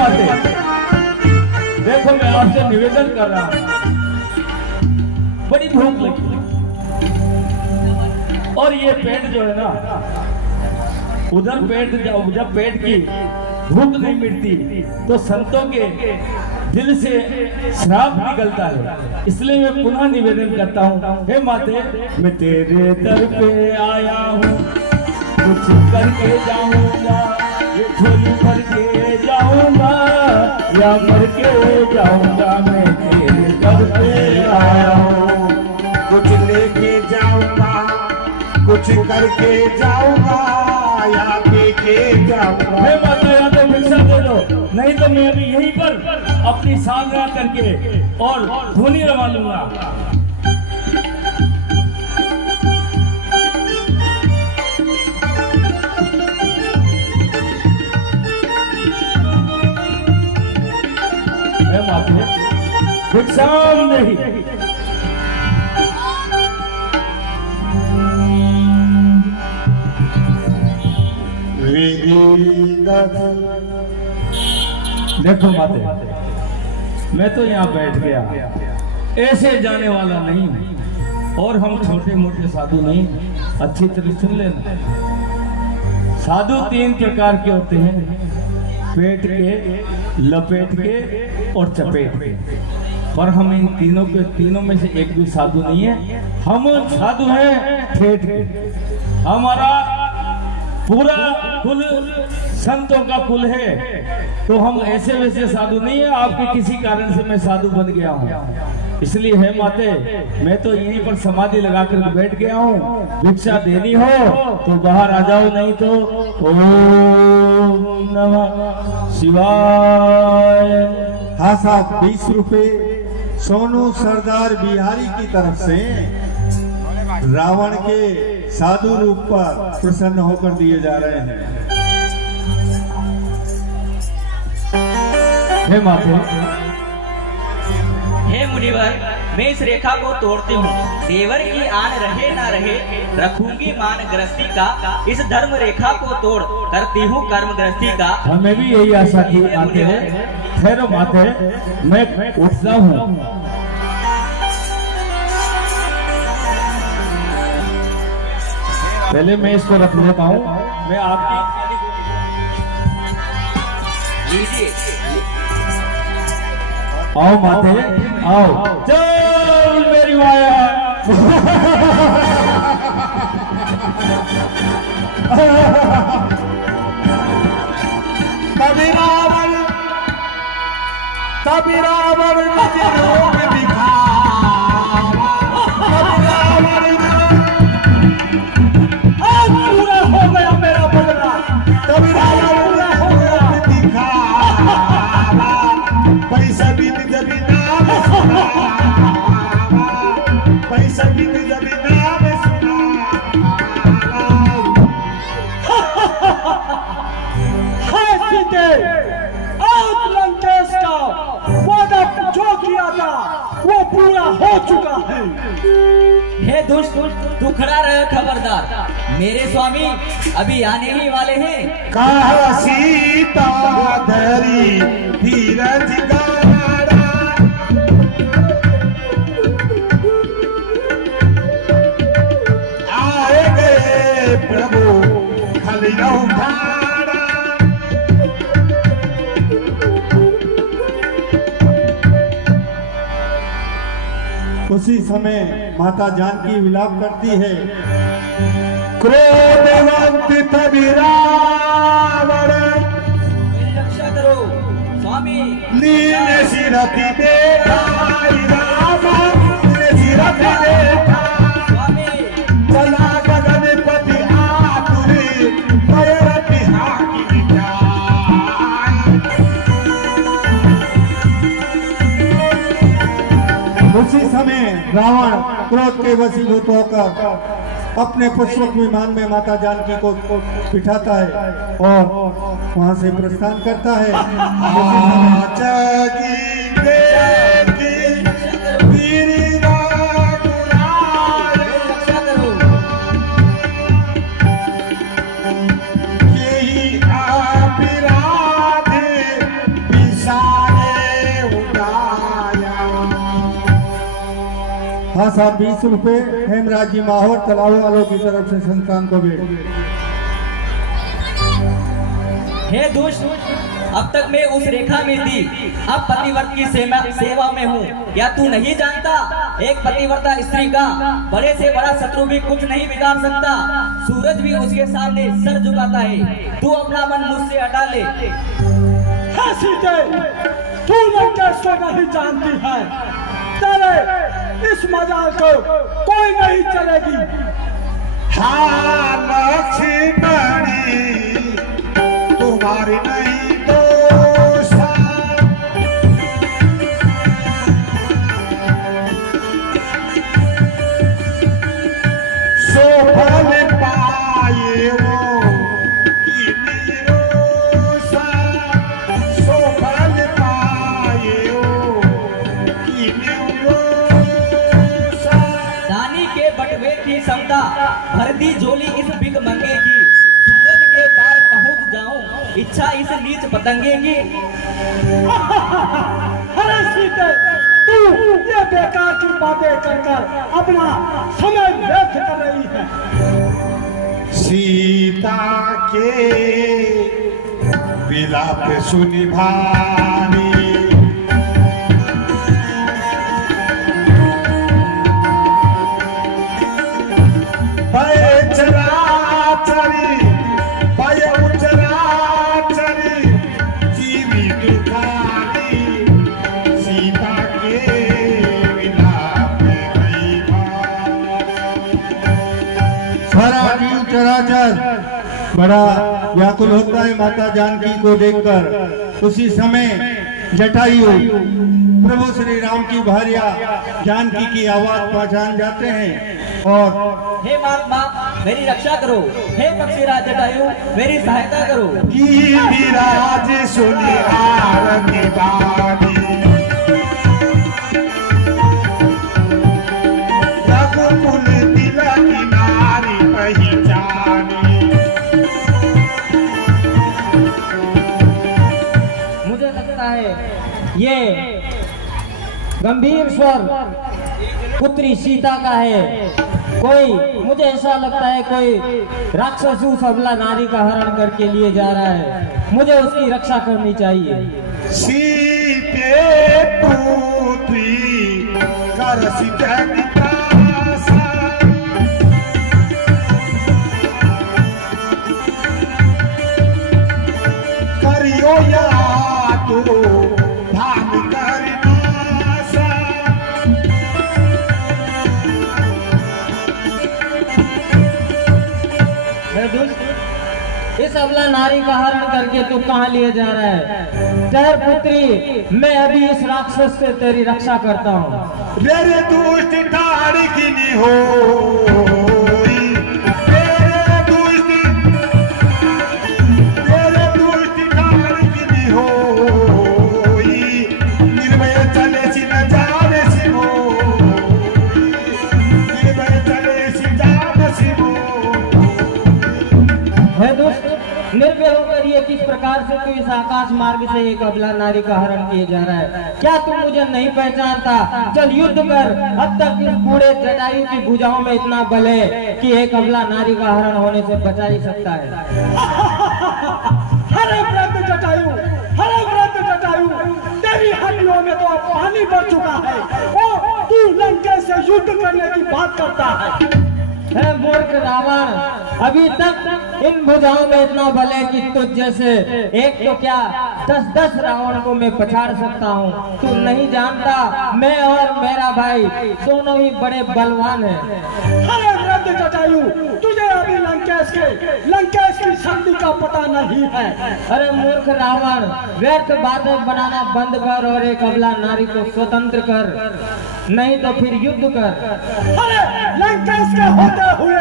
माते, देखो मैं आपसे निवेदन कर रहा हूं, बड़ी भूख लगी और ये पेट जो है ना, उधर पेट जब पेट की भूख नहीं मिटती तो संतों के दिल से श्राप निकलता है। इसलिए मैं पुनः निवेदन करता हूँ, हे माते, मैं तेरे दर पे आया हूँ, कुछ करके जाऊंगा, ये झोली भर के जाऊंगा या मर के जाऊंगा। मैं तेरे दर पे आया हूँ, कुछ लेके जाऊंगा, कुछ करके जाऊंगा या देके जाऊंगा। हे माता, या तो भिक्षा दे दो, नहीं तो मैं अभी यहीं पर अपनी साधना करके और धुनी रवा लूंगा। हे माते, भिक्षा नहीं, देखो माते, मैं तो यहाँ बैठ गया, ऐसे जाने वाला नहीं, और हम छोटे मोटे साधु नहीं। अच्छी तरह सुन लेना, साधु 3 प्रकार के होते हैं, पेट के, लपेट के और चपेट के। पर हम इन तीनों में से एक भी साधु नहीं है। हम साधु हैं ठेठ के। हमारा पूरा कुल संतों का कुल है, तो हम ऐसे वैसे साधु नहीं है। आपके किसी कारण से मैं साधु बन गया हूँ, इसलिए है माते, मैं तो यहीं पर समाधि लगाकर बैठ गया हूँ। भिक्षा देनी हो तो बाहर आ जाओ, नहीं तो ओम नमः शिवाय। हाँ साहब, 20 रुपए सोनू सरदार बिहारी की तरफ से रावण के साधु रूप पर प्रसन्न होकर दिए जा रहे हैं। हे माते, हे मुनिवर, मैं इस रेखा को तोड़ती हूँ। देवर की आन रहे ना रहे, रखूंगी मान गृहस्थी का। इस धर्म रेखा को तोड़ करती हूँ कर्म गृहस्थी का। हमें भी यही आशा थी माते। ठहरो माते, मैं उठता हूँ। पहले मैं इसको रख लेता हूँ। मैं आपकी आओ माते, आओ, चल मेरी माया। कभी रावण निज रूप दिखावा, कभी रावण पूरा हो गया मेरा बदला, कभी रावण रूप दिखावा, पैसा बिन जब नाम सुनावा, पैसा बिन जब नाम सीते, आज लंकेश का वादा जो किया था वो पूरा हो चुका है। हे दुष्ट, तू खड़ा रहे खबरदार। मेरे स्वामी अभी आने ही वाले हैं। कहा सीता धरी धीरज गाड़ा, आए गए प्रभु खलियों भाड़ा। उसी समय माता जानकी विलाप करती है, क्रोधवंत तभी रावण रक्षा करो स्वामी। नील सिरति देखा रावण, नील सिरति देखा स्वामी। चला गगनपति आतुरी, पैर बिहारी जाए। उसी समय रावण क्रोध के वशीभूत होकर अपने पुष्पक विमान में माता जानकी को बिठाता है और वहां से प्रस्थान करता है। हाँ साहब, 20 रुपए हेमराज जी माहौर तलाव वालों की तरफ से संस्थान को भेंट। हे दुष्ट, अब तक मैं उस रेखा में थी, अब पतिव्रत की सेवा में हूँ। क्या तू नहीं जानता, एक पतिव्रता स्त्री का बड़े से बड़ा शत्रु भी कुछ नहीं बिगाड़ सकता। सूरज भी उसके सामने सर झुकाता है। तू अपना मन मुझसे हटा ले। हाँ सीते, तू लंकेश को नहीं जानती है, तेरे इस मजाल को कोई नहीं चलेगी। हाँ लक्ष्मणी, तुम्हारी नहीं दोषा, सो फल पाए वो की निरोषा, सो फल पाए वो की निरोषा। दानी के बटवे की समता भर दी झोली इस बिग मंगे की। सूरज के पार पहुंच जाऊं, इच्छा इस नीच पतंगे की। अरे सीते, तू ये बेकार की बातें कर अपना समय व्यर्थ कर रही है। सीता के विलाप सुनि भानी, भय चराचरी भय उचराचरी जीवी दुखानी, सीता के विलाप गई सारा जीव चराचर बड़ा व्याकुल होता है माता जानकी को देखकर। उसी समय जटायु प्रभु श्री राम की भार्या जानकी की आवाज पहचान जाते हैं और हे महात्मा, मेरी रक्षा करो। हे पक्षीराज जटायु, मेरी सहायता करो। गिरिराज सुनि आरती बानी, रघुकुल तिलक नारी पहचानी। मुझे लगता है ये गंभीर स्वर पुत्री सीता का है। कोई, मुझे ऐसा लगता है कोई राक्षस उस अबला नारी का हरण करके लिए जा रहा है। मुझे उसकी रक्षा करनी चाहिए। सीते पुत्री कर करियो या तो धाम करनासा। इस अबला नारी का हरण करके तू कहाँ लिए जा रहा है? ठहर पुत्री, मैं अभी इस राक्षस से तेरी रक्षा करता हूँ। मेरे दुष्ट ठाड़ की नहीं हो, निर्भय होकर ये किस प्रकार से तू इस आकाश मार्ग से एक अबला नारी का हरण किए जा रहा है? क्या तू मुझे नहीं पहचानता? चल युद्ध कर। अब तक इस बूढ़े जटायु की भुजाओं में इतना बल है कि एक अबला नारी का हरण होने से बचा ही सकता है। हरे व्रत जटायु, हरे व्रत जटायु, तेरी हड्डियों में तो अब पानी भर चुका है और तू लंकेश से युद्ध करने की बात करता है। मूर्ख रावण, अभी तक इन भुजाओं में इतना बल है कि तुझ जैसे एक तो क्या 10-10 रावण को मैं पछाड़ सकता हूँ। तू नहीं जानता, मैं और मेरा भाई दोनों ही बड़े बलवान हैं। अरे व्रत जटायु, तुझे अभी लंकेश की शक्ति का पता नहीं है। अरे मूर्ख रावण, व्यर्थ बातें बनाना बंद कर और एक अबला नारी को स्वतंत्र कर, नहीं तो फिर युद्ध कर। अरे लंकेश के होते हुए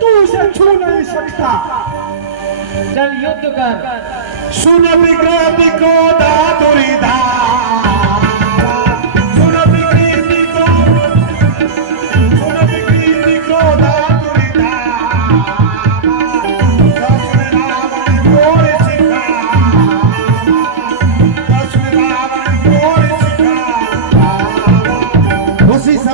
तू उसे छू नहीं सकता। चल युद्ध कर। सुन विग्रह को दातुरिधा,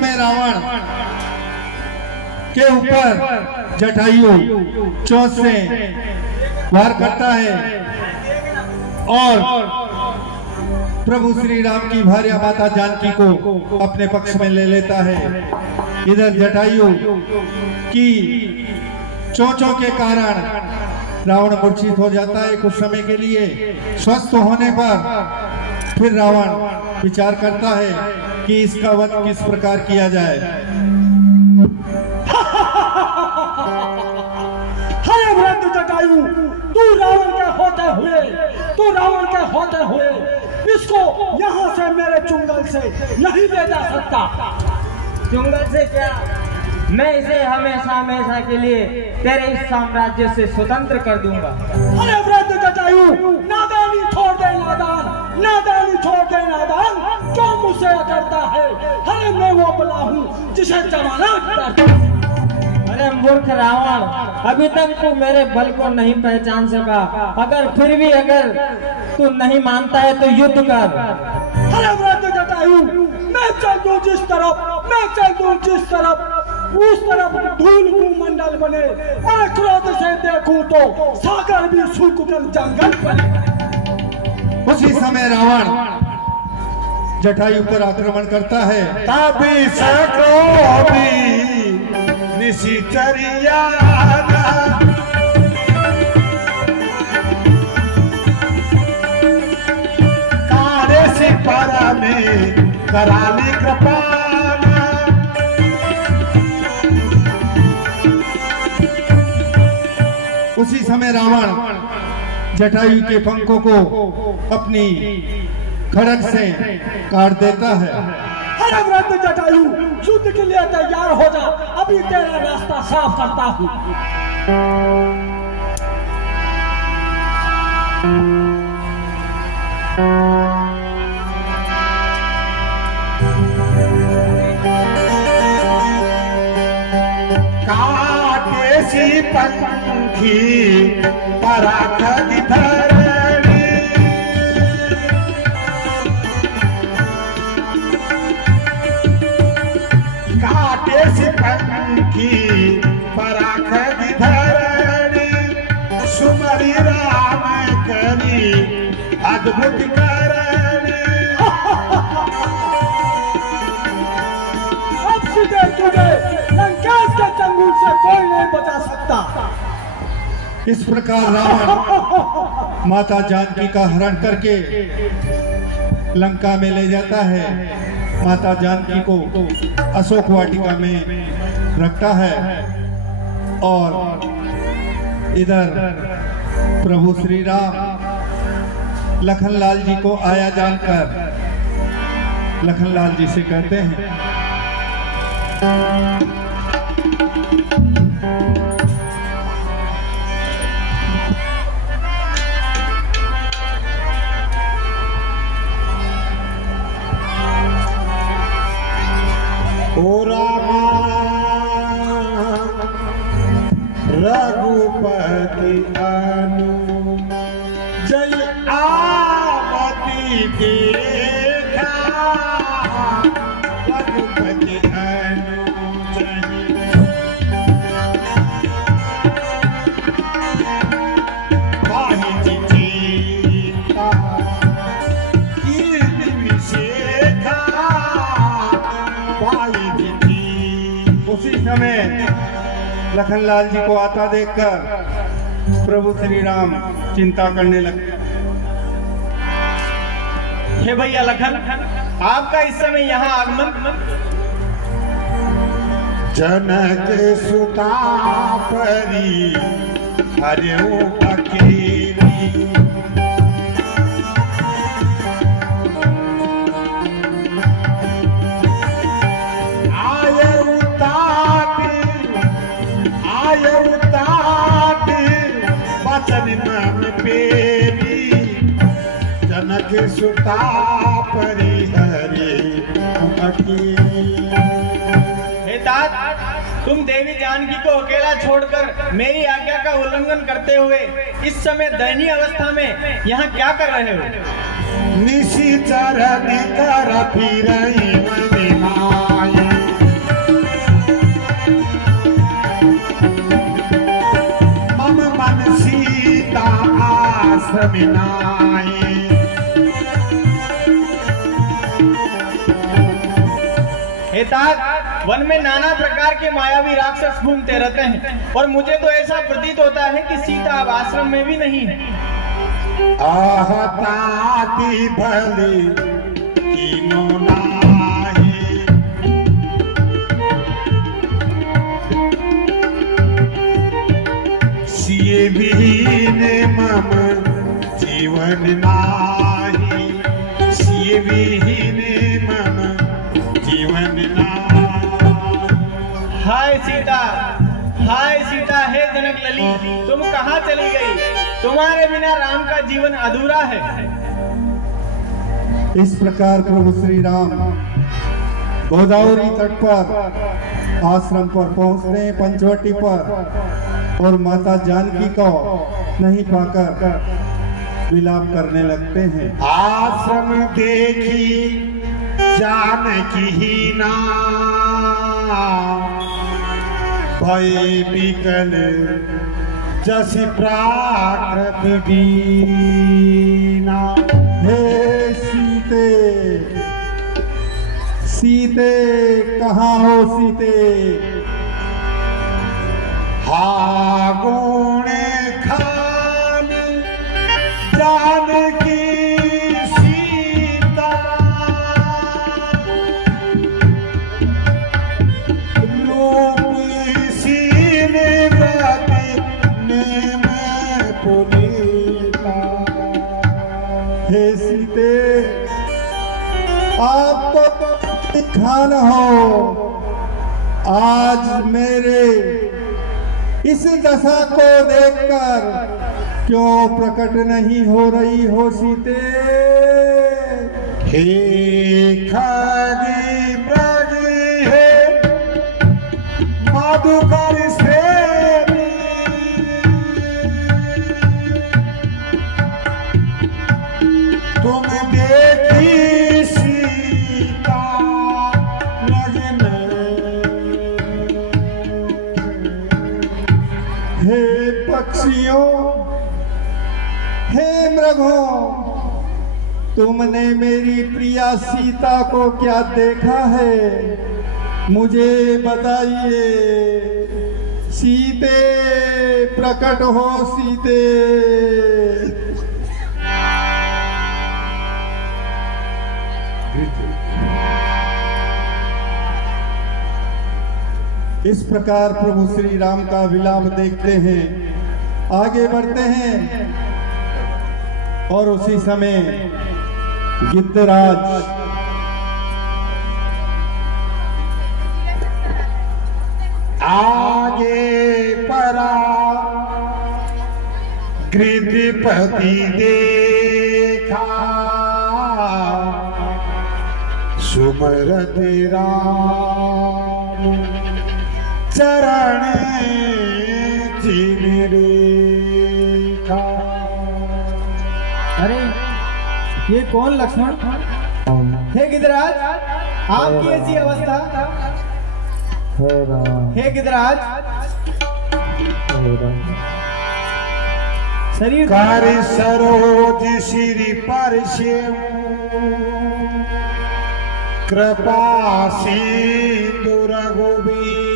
समय रावण के ऊपर जटायु चोंच से वार करता है और प्रभु श्री राम की भार्या माता जानकी को अपने पक्ष में ले लेता है। इधर जटायु की चोंचों के कारण रावण मूर्छित हो जाता है कुछ समय के लिए। स्वस्थ होने पर फिर रावण विचार करता है कि इसका वध किस प्रकार किया जाए। हरे वृद्ध जटायु, तू रावण के होते हुए इसको यहाँ से मेरे चुंगल से नहीं ले जा सकता। चुंगल से क्या, मैं इसे हमेशा हमेशा के लिए तेरे इस साम्राज्य से स्वतंत्र कर दूंगा। अरे वृद्ध जटायु, नादानी छोड़ दे नादान, नादानी छोड़ दे नादान, जो मुझसे करता है। अरे मैं वो बला हूँ जिसे जमाना करता। अरे मूर्ख रावण, अभी तक तू मेरे बल को नहीं पहचान सका। अगर फिर भी अगर तू नहीं मानता है तो युद्ध कर। अरे वृद्ध जटायु, मैं चल दूं जिस तरफ, मैं चल दूं जिस तरफ, उस तरफ धूल मंडल बने। अरे क्रोध से देखूं तो सागर भी सूख कर जंगल बने। उसी समय रावण जटायु पर आक्रमण करता है। तभी सको भी निशिचरिया कार्य से परा में कराली कृपा। उसी समय रावण जटायु के पंखों को अपनी खड़ग से काट देता है। अरे वृद्ध जटायु, युद्ध के लिए तैयार हो जा, अभी तेरा रास्ता साफ करता हूँ। काटे सी पंखी पराख धरणी, काटे सी पंखी पराख धरणी, सुमरी राम करी अद्भुत करणी। अब सीधे तुझे लंकेश के चंगुल से कोई नहीं बचा सकता। इस प्रकार रावण माता जानकी का हरण करके लंका में ले जाता है। माता जानकी को अशोक वाटिका में रखता है और इधर प्रभु श्री राम लखनलाल जी को आया जानकर लखनलाल जी से कहते हैं, ओ रामा रघुपति अनु जय आवती देखा, रघुपति अनु उसी समय लखनलाल जी को आता देखकर प्रभु श्री राम चिंता करने लगे। हे भैया लखन, आपका इस समय यहाँ आगमन। जनक सुता परी हरिओ अकेली, जनक सुता परी हरि अकेली। हे तात, तुम देवी जानकी को अकेला छोड़कर मेरी आज्ञा का उल्लंघन करते हुए इस समय दयनीय अवस्था में यहाँ क्या कर रहे हो? निशी चरण कर फिरई मन माय, आश्रम नाई। हे तात, वन में नाना प्रकार के मायावी राक्षस घूमते रहते हैं और मुझे तो ऐसा प्रतीत होता है कि सीता अब आश्रम में भी नहीं है। आहताती भली तीनों नाही, सिए विहीन मम जीवन नाही, सिए विहीन मम जीवन नाही। हाय सीता, हे जनक लली, तुम कहाँ चली गई? तुम्हारे बिना राम का जीवन अधूरा है। इस प्रकार प्रभु श्री राम गोदावरी तट पर आश्रम पर पहुंचते हैं, पंचवटी पर, और माता जानकी को नहीं पाकर विलाप करने लगते हैं। आश्रम देखी जानकी ही ना, भय बिकल जस प्राकृत दीना। हे सीते, सीते कहाँ हो सीते? हा गुण खान जानकी सीता, रूप सीन नेम पुनीता। हे सीते, आप तो खान हो, आज मेरे इस दशा को देखकर क्यों प्रकट नहीं हो रही हो सीते? हे खगी ब्रज हे मधुकर श्रेणी, तुम देखी सीता लगन। हे पक्षियों, हे मृगों, तुमने मेरी प्रिया सीता को क्या देखा है? मुझे बताइए। सीते, प्रकट हो सीते। इस प्रकार प्रभु श्री राम का विलाप देखते हैं, आगे बढ़ते हैं, और उसी समय गिद्धराज आगे परा गृधपति देखा, सुमरत राम चरण जिन रेखा। अरे ये कौन लक्ष्मण? हे गिद्धराज, आपकी ऐसी अवस्था? हे गिद्धराज, शरीर कर सरोज श्री पर कृपा सिंधु रघुबीर,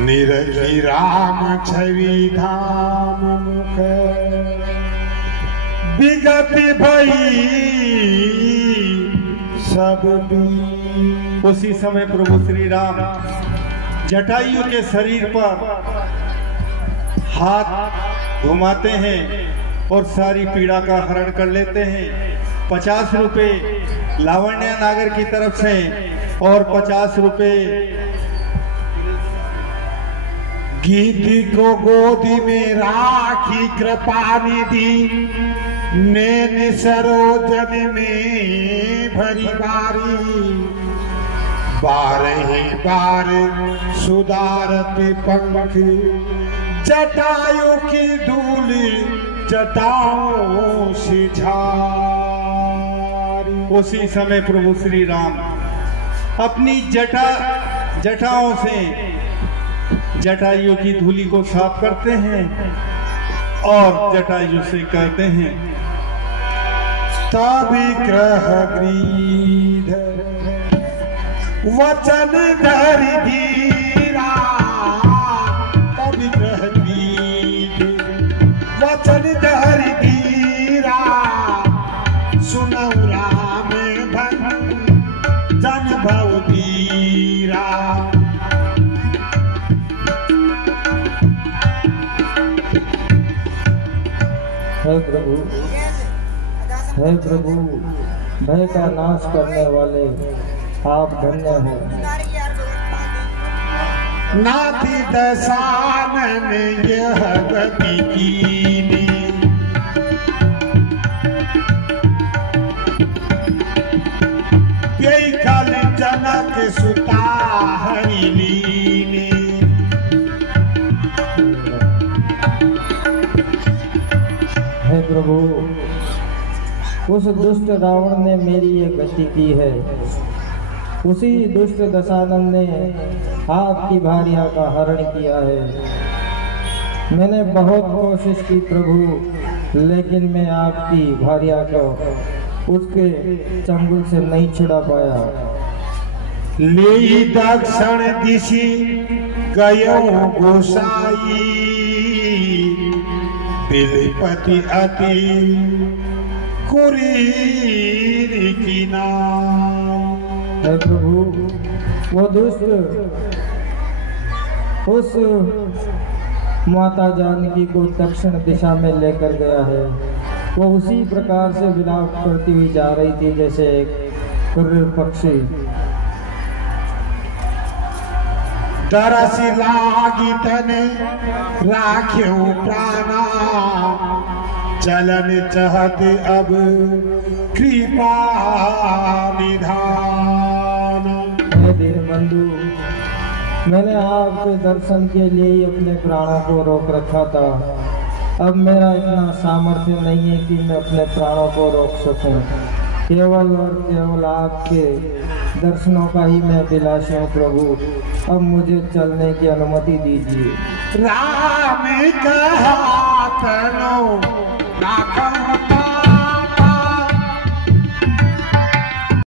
निरखी राम छवि धाम मुख, विगति भई सब बीर। उसी समय प्रभु श्री राम जटायु के शरीर पर हाथ घुमाते हैं और सारी पीड़ा का हरण कर लेते हैं। 50 रुपए लावण्य नागर की तरफ से और 50 रुपए गीति को गोदी में राखी कृपा निधि, नैन सरोजन में भरी बारी, बारही बार सुधारत पंख, जटायु की धूली जटाओं से झारी। उसी समय प्रभु श्री राम अपनी जटाओं से जटायु की धूली को साफ करते हैं और जटायु से कहते हैं तविग्रह ग्रीधर वचन धर धीरा, तविग्रह ग्रीधर वचन धर धीरा, सुनऊ राम भन जन भव धीरा। हे प्रभु, भय का नाश करने वाले आप धन्य हैं। नाथी दशानन यह गति कीनी, यही कल जनक सुता हरि लीनी। हे प्रभु, उस दुष्ट रावण ने मेरी ये गति की है, उसी दुष्ट दशानन ने आपकी भार्या का हरण किया है। मैंने बहुत कोशिश की प्रभु, लेकिन मैं आपकी भार्या को उसके चंगुल से नहीं छुड़ा पाया। ले दक्षिण दिशि गयो गोसाई, बिलपति अति कुरीर की नाम। हे प्रभु, वो दुष्ट उस माता जानकी को दक्षिण दिशा में लेकर गया है। वो उसी प्रकार से विलाप करती हुई जा रही थी जैसे एक कुर्र पक्षी। तरसी लागी तने राख्यो प्राणा, चलन चाहत अब कृपा निधान। हे दीनबंधु, मैंने आपके दर्शन के लिए ही अपने प्राणों को रोक रखा था। अब मेरा इतना सामर्थ्य नहीं है कि मैं अपने प्राणों को रोक सकूं। केवल और केवल आपके दर्शनों का ही मैं अभिलाषी हूँ प्रभु। अब मुझे चलने की अनुमति दीजिए। राम कहा तनो राखो